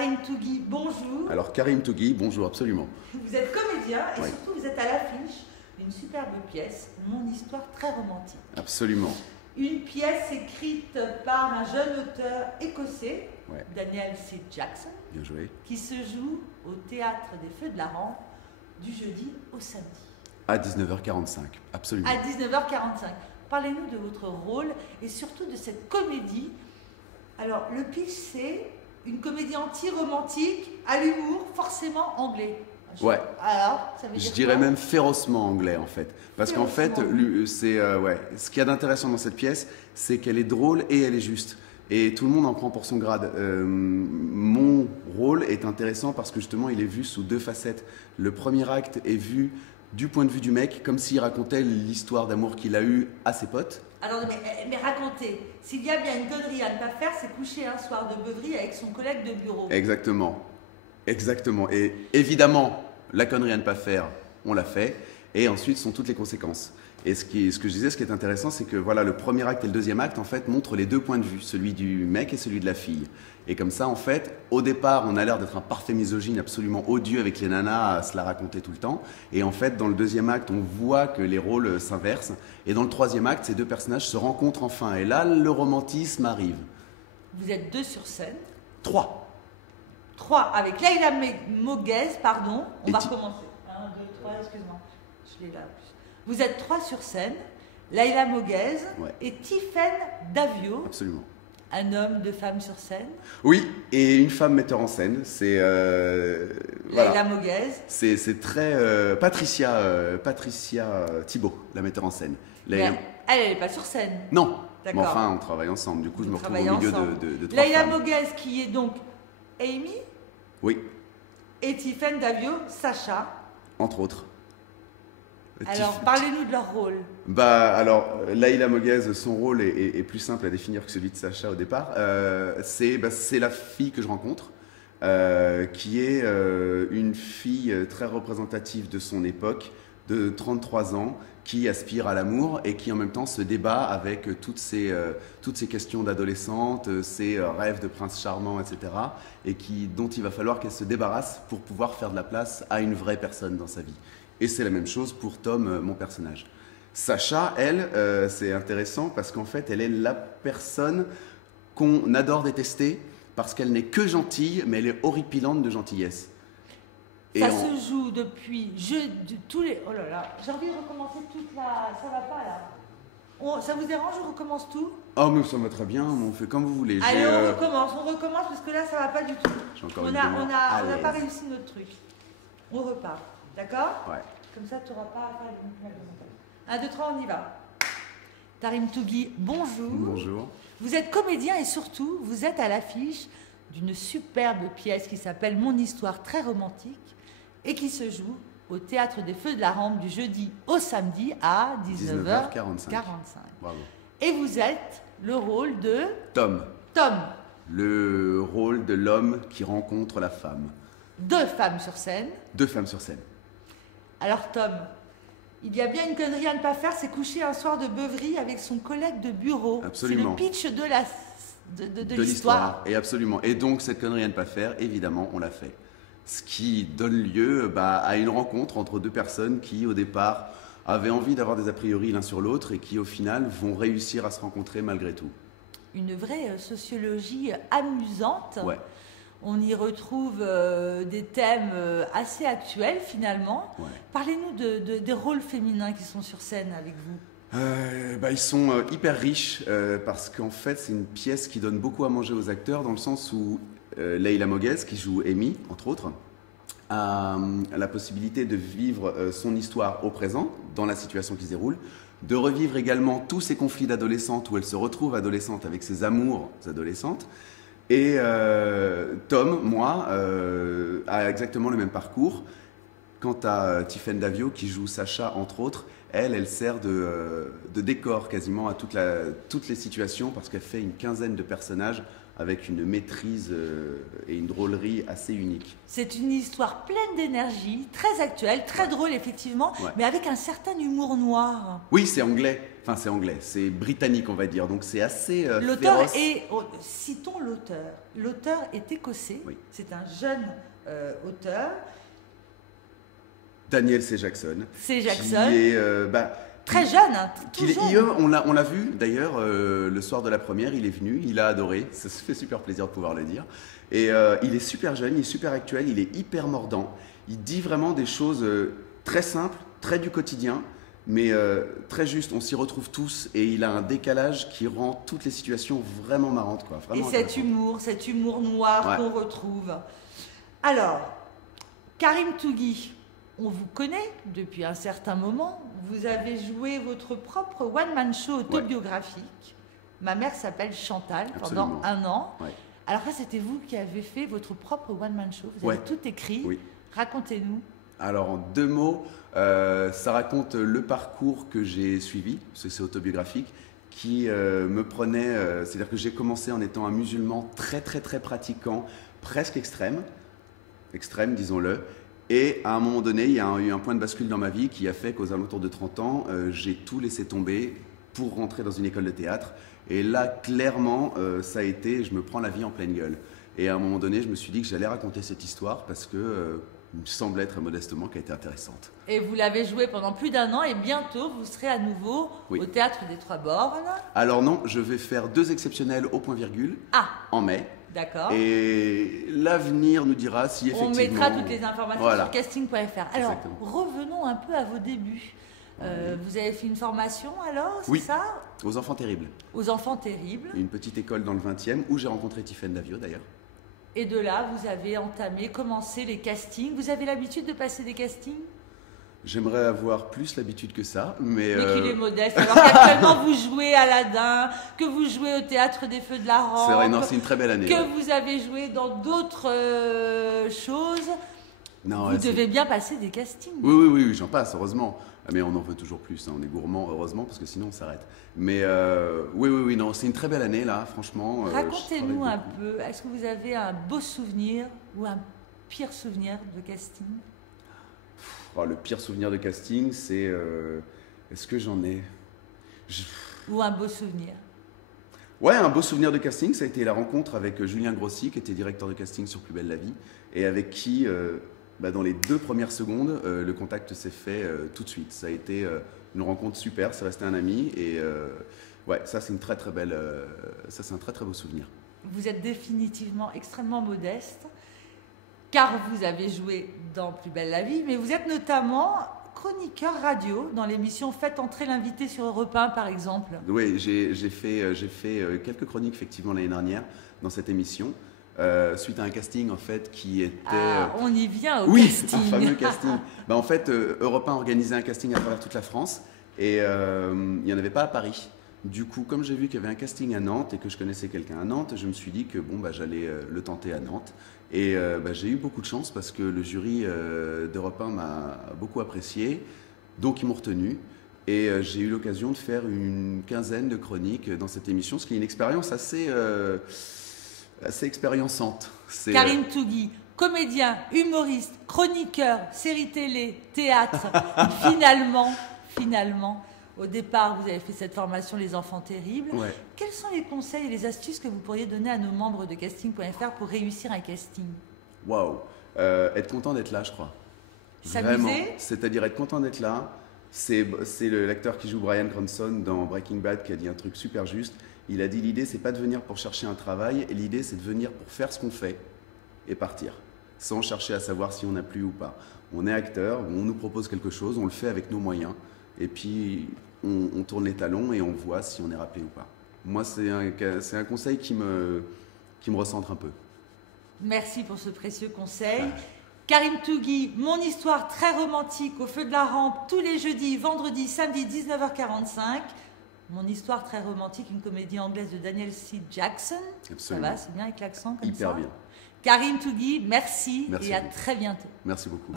Karim Tougui, bonjour. Alors Karim Tougui, bonjour, absolument. Vous êtes comédien et Oui. surtout vous êtes à l'affiche d'une superbe pièce, Mon histoire très romantique. Absolument. Une pièce écrite par un jeune auteur écossais, Ouais. Daniel C. Jackson, Bien joué. qui se joue au Théâtre des Feux de la Rampe du jeudi au samedi. À 19h45, absolument. À 19h45. Parlez-nous de votre rôle et surtout de cette comédie. Alors, le pitch, c'est une comédie anti-romantique à l'humour forcément anglais. Ouais. Alors, ça veut dire Je dirais quoi? même férocement anglais en fait. Parce qu'en fait, Férocement. ce qu'il y a d'intéressant dans cette pièce, c'est qu'elle est drôle et elle est juste. Et tout le monde en prend pour son grade. Mon rôle est intéressant parce que justement, il est vu sous deux facettes. Le premier acte est vu du point de vue du mec, comme s'il racontait l'histoire d'amour qu'il a eue à ses potes. Alors, mais racontez, s'il y a bien une connerie à ne pas faire, c'est coucher un soir de beuverie avec son collègue de bureau. Exactement. Exactement. Et évidemment, la connerie à ne pas faire, on l'a fait. Et ensuite sont toutes les conséquences. Et ce que je disais, ce qui est intéressant, c'est que voilà, le premier acte et le deuxième acte, en fait, montrent les deux points de vue, celui du mec et celui de la fille. Et comme ça, en fait, au départ, on a l'air d'être un parfait misogyne absolument odieux avec les nanas à se la raconter tout le temps. Et en fait, dans le deuxième acte, on voit que les rôles s'inversent. Et dans le troisième acte, ces deux personnages se rencontrent enfin. Et là, le romantisme arrive. Vous êtes deux sur scène. 3. 3 avec Leïla Moguez, pardon. On Et va ti- recommencer. 1, 2, 3, excuse-moi. Je l'ai là. Vous êtes 3 sur scène. Leïla Moguez Ouais. et Tiffaine Davio, Absolument. un homme, deux femmes sur scène. Oui, et une femme metteur en scène. C'est Leïla voilà. Moguez. C'est très Patricia Thibault, la metteur en scène. Mais elle n'est pas sur scène. Non, mais D'accord. enfin on travaille ensemble. Du coup, je me Vous retrouve au travaillez milieu ensemble. de trois Leïla femmes. Moguez qui est donc Amy Oui, et Tiffaine Davio, Sacha. entre autres. Alors, parlez-nous de leur rôle. Alors, Leïla Moguez, son rôle est plus simple à définir que celui de Sacha au départ. C'est la fille que je rencontre, qui est une fille très représentative de son époque, de 33 ans, qui aspire à l'amour et qui en même temps se débat avec toutes ces questions d'adolescente, ses rêves de prince charmant, etc. Et dont il va falloir qu'elle se débarrasse pour pouvoir faire de la place à une vraie personne dans sa vie. Et c'est la même chose pour Tom, mon personnage. Sacha, elle, c'est intéressant parce qu'en fait, elle est la personne qu'on adore détester parce qu'elle n'est que gentille, mais elle est horripilante de gentillesse. Ça se joue depuis tous les... Oh là là, j'ai envie de recommencer toute la... Ça va pas là. Ça vous dérange, je recommence tout? Oh, mais ça va très bien, on fait comme vous voulez. Allez, on recommence parce que là, ça va pas du tout. J'ai encore On une n'a demi-heure à pas l'aise. réussi notre truc. On repart, d'accord? Ouais. Comme ça, tu n'auras pas à faire les 1, 2, 3, on y va. Karim Tougui, bonjour. Bonjour. Vous êtes comédien et surtout, vous êtes à l'affiche d'une superbe pièce qui s'appelle Mon histoire très romantique et qui se joue au Théâtre des Feux de la Rampe du jeudi au samedi à 19h45. Bravo. Et vous êtes le rôle de Tom, Tom. le rôle de l'homme qui rencontre la femme. 2 femmes sur scène. 2 femmes sur scène. Alors Tom, il y a bien une connerie à ne pas faire, c'est coucher un soir de beuverie avec son collègue de bureau. Absolument. C'est le pitch de De l'histoire. Et absolument. Et donc, cette connerie à ne pas faire, évidemment, on l'a fait. Ce qui donne lieu à une rencontre entre 2 personnes qui, au départ, avaient envie d'avoir des a priori l'un sur l'autre et qui, au final, vont réussir à se rencontrer malgré tout. Une vraie sociologie amusante. Ouais. On y retrouve des thèmes assez actuels finalement. Ouais. Parlez-nous des rôles féminins qui sont sur scène avec vous. Ils sont hyper riches parce qu'en fait, c'est une pièce qui donne beaucoup à manger aux acteurs dans le sens où Leïla Moguez, qui joue Amy, entre autres, a la possibilité de vivre son histoire au présent, dans la situation qui se déroule, de revivre également tous ces conflits d'adolescente où elle se retrouve adolescente avec ses amours adolescentes. Et Tom, moi, a exactement le même parcours. Quant à Tiffaine Davio, qui joue Sacha, entre autres, elle sert de décor quasiment à toutes les situations parce qu'elle fait une quinzaine de personnages avec une maîtrise et une drôlerie assez unique. C'est une histoire pleine d'énergie, très actuelle, très drôle effectivement, mais avec un certain humour noir. Oui, c'est anglais. Enfin, c'est anglais, c'est britannique, on va dire. Donc, c'est assez l'auteur féroce. est, citons l'auteur. L'auteur est écossais. Oui. C'est un jeune auteur. Daniel C. Jackson. C. Jackson. Qui est, très jeune, hein, tout jeune. On l'a vu d'ailleurs le soir de la première, il est venu, il a adoré, ça se fait super plaisir de pouvoir le dire. Et il est super jeune, il est super actuel, il est hyper mordant. Il dit vraiment des choses très simples, très du quotidien, mais très juste. On s'y retrouve tous et il a un décalage qui rend toutes les situations vraiment marrantes, quoi. Vraiment et cet humour noir qu'on retrouve. Alors, Karim Tougi, on vous connaît depuis un certain moment. Vous avez joué votre propre one-man show autobiographique. Ma mère s'appelle Chantal. Absolument. Pendant 1 an. Ouais. Alors là, c'était vous qui avez fait votre propre one-man show. Vous avez tout écrit. Oui. Racontez-nous. Alors, en 2 mots, ça raconte le parcours que j'ai suivi, parce que c'est autobiographique, qui me prenait... c'est-à-dire que j'ai commencé en étant un musulman très, très, très pratiquant, presque extrême, disons-le. Et à un moment donné, il y a eu un point de bascule dans ma vie qui a fait qu'aux alentours de 30 ans, j'ai tout laissé tomber pour rentrer dans une école de théâtre. Et là, clairement, ça a été, je me prends la vie en pleine gueule. Et à un moment donné, je me suis dit que j'allais raconter cette histoire parce que, il me semblait très modestement qu'elle était intéressante. Et vous l'avez joué pendant plus d'1 an et bientôt, vous serez à nouveau au Théâtre des Trois Bornes. Alors non, je vais faire 2 exceptionnels au point virgule en mai. D'accord. Et l'avenir nous dira si effectivement... On mettra toutes les informations sur casting.fr. Alors, revenons un peu à vos débuts. Vous avez fait une formation alors, c'est ça? Aux Enfants Terribles. Aux Enfants Terribles. Une petite école dans le 20e où j'ai rencontré Tiffaine Davio d'ailleurs. Et de là, vous avez commencé les castings. Vous avez l'habitude de passer des castings? J'aimerais avoir plus l'habitude que ça, mais qu'il est modeste. Alors qu'actuellement vous jouez Aladdin, que vous jouez au Théâtre des Feux de la Rampe. C'est vrai, non, c'est une très belle année. Que vous avez joué dans d'autres choses. Non, vous devez bien passer des castings. Oui, j'en passe, heureusement. Mais on en veut toujours plus, hein. On est gourmand, heureusement, parce que sinon on s'arrête. Mais oui, non, c'est une très belle année, là, franchement. Racontez-nous un peu, est-ce que vous avez un beau souvenir ou un pire souvenir de casting? Le pire souvenir de casting, c'est... est-ce que j'en ai Ou un beau souvenir? Ouais, un beau souvenir de casting, ça a été la rencontre avec Julien Grossi, qui était directeur de casting sur Plus belle la vie, et avec qui, dans les 2 premières secondes, le contact s'est fait tout de suite. Ça a été une rencontre super, c'est resté un ami, et ça c'est une très très belle... ça c'est un très très beau souvenir. Vous êtes définitivement extrêmement modeste, car vous avez joué dans Plus belle la vie, mais vous êtes notamment chroniqueur radio dans l'émission Faites entrer l'invité sur Europe 1, par exemple. Oui, j'ai fait quelques chroniques, effectivement, l'année dernière, dans cette émission, suite à un casting, en fait, qui était... on y vient au casting. Oui, un fameux casting. En fait, Europe 1 organisait un casting à travers toute la France, et il n'y en avait pas à Paris. Du coup, comme j'ai vu qu'il y avait un casting à Nantes et que je connaissais quelqu'un à Nantes, je me suis dit que j'allais le tenter à Nantes. Et j'ai eu beaucoup de chance parce que le jury d'Europe 1 m'a beaucoup apprécié, donc ils m'ont retenu. Et j'ai eu l'occasion de faire une 15aine de chroniques dans cette émission, ce qui est une expérience assez expériençante. Karim Tougi, comédien, humoriste, chroniqueur, série télé, théâtre, finalement, au départ, vous avez fait cette formation Les Enfants Terribles. Ouais. Quels sont les conseils et les astuces que vous pourriez donner à nos membres de casting.fr pour réussir un casting? Waouh, être content d'être là, je crois. Vraiment. C'est-à-dire être content d'être là. C'est l'acteur qui joue Bryan Cranston dans Breaking Bad qui a dit un truc super juste. Il a dit l'idée, c'est pas de venir pour chercher un travail, l'idée, c'est de venir pour faire ce qu'on fait et partir, sans chercher à savoir si on a plu ou pas. On est acteur, on nous propose quelque chose, on le fait avec nos moyens, et puis on tourne les talons et on voit si on est rappelé ou pas. Moi, c'est un conseil qui me recentre un peu. Merci pour ce précieux conseil. Karim Tougi, mon histoire très romantique au Feu de la Rampe, tous les jeudis, vendredis, samedi, 19h45. Mon histoire très romantique, une comédie anglaise de Daniel C. Jackson. Absolument. Ça va, c'est bien avec l'accent comme ça? Hyper bien. Karim Tougi, merci et à très bientôt. Merci beaucoup.